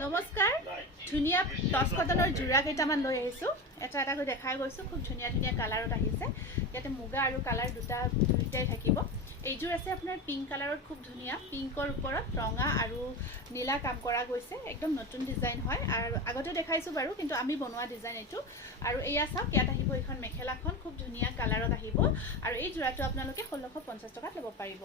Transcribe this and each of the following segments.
নমস্কাৰ। ধুনীয়া টচ কটনৰ যোৰা কেইটামান লৈ আহিছোঁ। এটা এটাকৈ দেখাই গৈছোঁ। খুব ধুনীয়া ধুনীয়া কালাৰত আহিছে। ইয়াতে মুগা আৰু কালাৰ দুটা দুয়োটাই থাকিব। এইযোৰ আছে আপোনাৰ পিংক কালাৰত খুব ধুনীয়া। পিংকৰ ওপৰত ৰঙা আৰু নীলা কাম কৰা গৈছে। একদম নতুন ডিজাইন হয়। আৰু আগতে দেখাইছোঁ বাৰু, কিন্তু আমি বনোৱা ডিজাইন এইটো। আৰু এয়া চাওক, ইয়াত আহিব এইখন মেখেলাখন। খুব ধুনীয়া কালাৰত আহিব। আৰু এই যোৰাটো আপোনালোকে ষোল্লশ পঞ্চাছ টকাত ল'ব পাৰিব।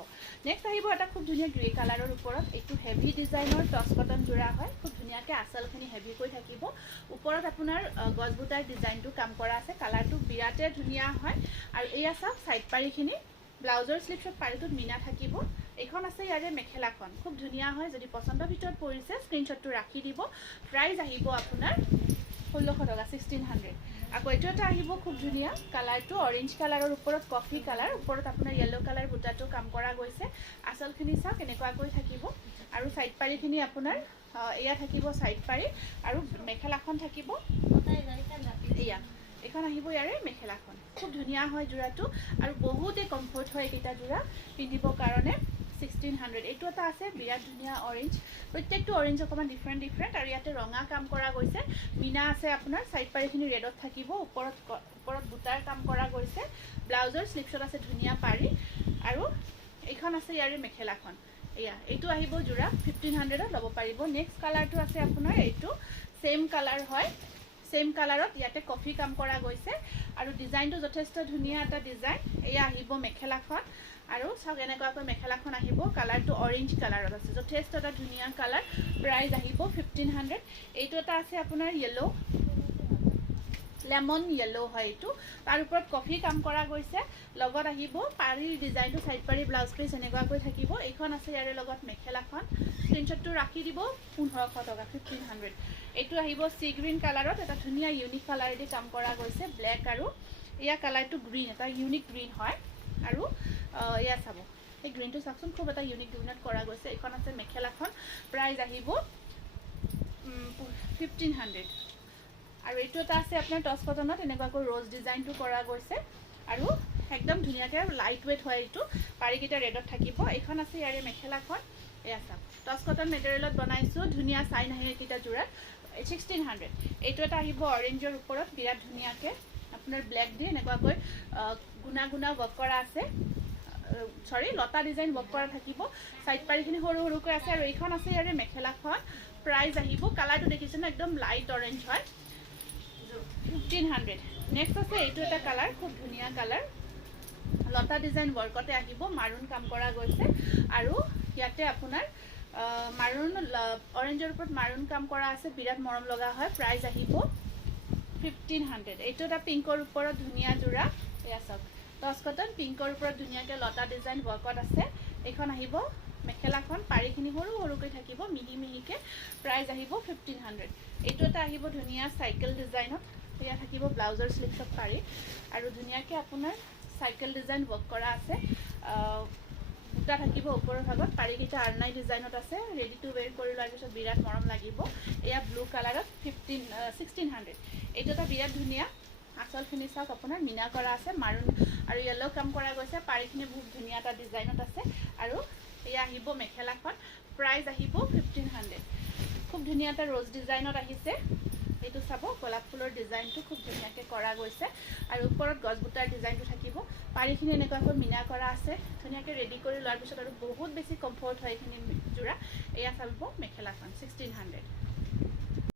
নেক্সট আহিব এটা খুব ধুনীয়া গ্ৰে কালাৰৰ ওপৰত। এইটো হেভি ডিজাইনৰ টচ কটন যোৰা হয়। খুব ধুনীয়াকৈ আচালখিনি হেভি কৰি থাকিব। ওপৰত আপোনাৰ গছবুটাৰ ডিজাইনটো কাম কৰা আছে। কালাৰটো বিৰাটেই ধুনীয়া হয়। আৰু এয়া চাওক চাইড পাৰিখিনি। ব্লাউজৰ শ্লিপছত পাৰিটোত মিনা থাকিব। এইখন আছে ইয়াৰে মেখেলাখন। খুব ধুনীয়া হয়। যদি পচন্দৰ ভিতৰত পৰিছে স্ক্ৰীনশ্বটটো ৰাখি দিব। প্ৰাইজ আহিব আপোনাৰ ষোল্লশ টকা ছিক্সটিন হাণ্ড্ৰেড আকৌ এইটো এটা আহিব খুব ধুনীয়া কালাৰটো অৰেঞ্জ কালাৰৰ ওপৰত কফি কালাৰ ওপৰত আপোনাৰ য়েল্ল' কালাৰ বুটাটো কাম কৰা গৈছে। আচলখিনি চাওক এনেকুৱাকৈ থাকিব। আৰু চাইড পাৰিখিনি আপোনাৰ এয়া থাকিব চাইড পাৰি। আৰু মেখেলাখন থাকিব। এয়া এইখন আহিব ইয়াৰে মেখেলাখন। খুব ধুনীয়া হয় যোৰাটো। আৰু বহুতেই কমফৰ্ট হয় এইকেইটা যোৰা পিন্ধিবৰ কাৰণে। ছিক্সটিন হাণ্ড্ৰেড এইটো এটা আছে, বিৰাট ধুনীয়া অৰেঞ্জ প্ৰত্যেকটো অৰেঞ্জ অকণমান ডিফাৰেণ্ট ডিফাৰেণ্ট আৰু ইয়াতে ৰঙা কাম কৰা গৈছে। মিনা আছে আপোনাৰ চাইড পাৰিখিনি ৰেডত থাকিব, ওপৰত ওপৰত বুটাৰ কাম কৰা গৈছে। ব্লাউজৰ শ্লিপছত আছে ধুনীয়া পাৰি। আৰু এইখন আছে ইয়াৰে মেখেলাখন। এয়া, এইটো আহিব যোৰা। ফিফটিন হাণ্ড্ৰেডত ল'ব পাৰিব। নেক্সট কালাৰটো আছে আপোনাৰ, এইটো। ছেইম কালাৰ হয়। ছেইম কালাৰত ইয়াতে কফি কাম কৰা গৈছে। আৰু ডিজাইনটো যথেষ্ট ধুনীয়া এটা ডিজাইন। এয়া আহিব মেখেলাখন। আৰু চাওক, এনেকুৱাকৈ মেখেলাখন আহিব। কালাৰটো অৰেঞ্জ কালাৰত আছে। যথেষ্ট এটা ধুনীয়া কালাৰ। প্ৰাইজ আহিব ফিফটিন হাণ্ড্ৰেড এইটো এটা আছে আপোনাৰ য়েল্ল' লেমন য়েল্ল' হয় এইটো। তাৰ ওপৰত কফি কাম কৰা গৈছে। লগত আহিব পাৰীৰ ডিজাইনটো চাইড পাৰি ব্লাউজ পিচ এনেকুৱাকৈ থাকিব। এইখন আছে ইয়াৰে লগত মেখেলাখন। স্ক্ৰীনশ্বটটো ৰাখি দিব, পোন্ধৰশ টকা ফিফটিন হাণ্ড্ৰেড এইটো আহিব চি গ্ৰীণ কালাৰত এটা ধুনীয়া ইউনিক কালাৰেদি কাম কৰা গৈছে ব্লেক আৰু এয়া কালাৰটো গ্ৰীণ এটা ইউনিক গ্ৰীণ হয়। আৰু এয়া চাব। এই গ্ৰীণটো চাওকচোন, খুব এটা ইউনিক গ্ৰীণত কৰা গৈছে। এইখন আছে মেখেলাখন। প্ৰাইচ আহিব ফিফটিন হাণ্ড্ৰেড আৰু এইটো এটা আছে আপোনাৰ টচ কটনত এনেকুৱাকৈ ৰ'জ ডিজাইনটো কৰা গৈছে। আৰু একদম ধুনীয়াকৈ লাইট ৱেইট হয় এইটো। পাৰিকেইটা ৰেডত থাকিব। এইখন আছে ইয়াৰে মেখেলাখন। এয়া চাওক টচ কটন মেটেৰিয়েলত বনাইছোঁ। ধুনীয়া চাইন আহে এইকেইটা যোৰাত ছিক্সটিন হাণ্ড্ৰেড এইটো এটা আহিব অৰেঞ্জৰ ওপৰত বিৰাট ধুনীয়াকৈ। আপোনাৰ ব্লেক দি এনেকুৱাকৈ গুণা গুণা ৱৰ্ক কৰা আছে। চৰি লতা ডিজাইন ৱৰ্ক কৰা থাকিব। চাইড পাৰিখিনি সৰু সৰুকৈ আছে। আৰু এইখন আছে ইয়াৰে মেখেলাখন। প্ৰাইচ আহিব। কালাৰটো দেখিছে একদম লাইট অৰেঞ্জ হয়। ফিফটিন হাণ্ড্ৰেড নেক্সট আছে এইটো এটা কালাৰ খুব ধুনীয়া কালাৰ লতা ডিজাইন ৱৰ্কতে আহিব মাৰুণ কাম কৰা গৈছে। আৰু ইয়াতে আপোনাৰ মাৰুণ অৰেঞ্জৰ ওপৰত মাৰুণ কাম কৰা আছে বিৰাট মৰম লগা হয় প্ৰাইচ আহিব। ফিফটিন হাণ্ড্ৰেড এইটো এটা পিংকৰ ওপৰত ধুনীয়া যোৰা। এয়া চাওক টচ কটন পিংকৰ ওপৰত ধুনীয়াকৈ লতা ডিজাইন ৱৰ্কত আছে। এইখন আহিব মেখেলাখন পাৰিখিনি সৰু সৰুকৈ থাকিব মিহি মিহিকৈ। প্ৰাইচ আহিব ফিফটিন হাণ্ড্ৰেড এইটো এটা আহিব ধুনীয়া চাইকেল ডিজাইনত এয়া থাকিব, ব্লাউজৰ শ্লিপছত পাৰি। আৰু ধুনীয়াকৈ আপোনাৰ চাইকেল ডিজাইন ৱৰ্ক কৰা আছে। বুটা থাকিব ওপৰৰ ভাগত। পাৰিকেইটা আৰনাই ডিজাইনত আছে। ৰেডি টু ৱেৰ কৰি লোৱাৰ পিছত বিৰাট মৰম লাগিব। এয়া ব্লু কালাৰত ফিফটিন ছিক্সটিন হাণ্ড্ৰেড এইটো এটা বিৰাট ধুনীয়া আচলখিনি চাওক আপোনাৰ মিনা কৰা আছে, মাৰুণ। আৰু য়েল্ল' কাম কৰা গৈছে। পাৰিখিনি বহুত ধুনীয়া এটা ডিজাইনত আছে। আৰু এয়া আহিব মেখেলাখন। প্ৰাইচ আহিব ফিফটিন হাণ্ড্ৰেড খুব ধুনীয়া এটা ৰ'জ ডিজাইনত আহিছে। এইটো চাব, গোলাপ ফুলৰ ডিজাইনটো খুব ধুনীয়াকৈ কৰা গৈছে। আৰু ওপৰত গছবুটাৰ ডিজাইনটো থাকিব। পাৰিখিনি এনেকুৱাকৈ মিনা কৰা আছে। ধুনীয়াকৈ ৰেডি কৰি লোৱাৰ পিছত আৰু বহুত বেছি কমফৰ্ট হয় এইখিনি যোৰা এয়া চাব মেখেলাখন ছিক্সটিন হাণ্ড্ৰেড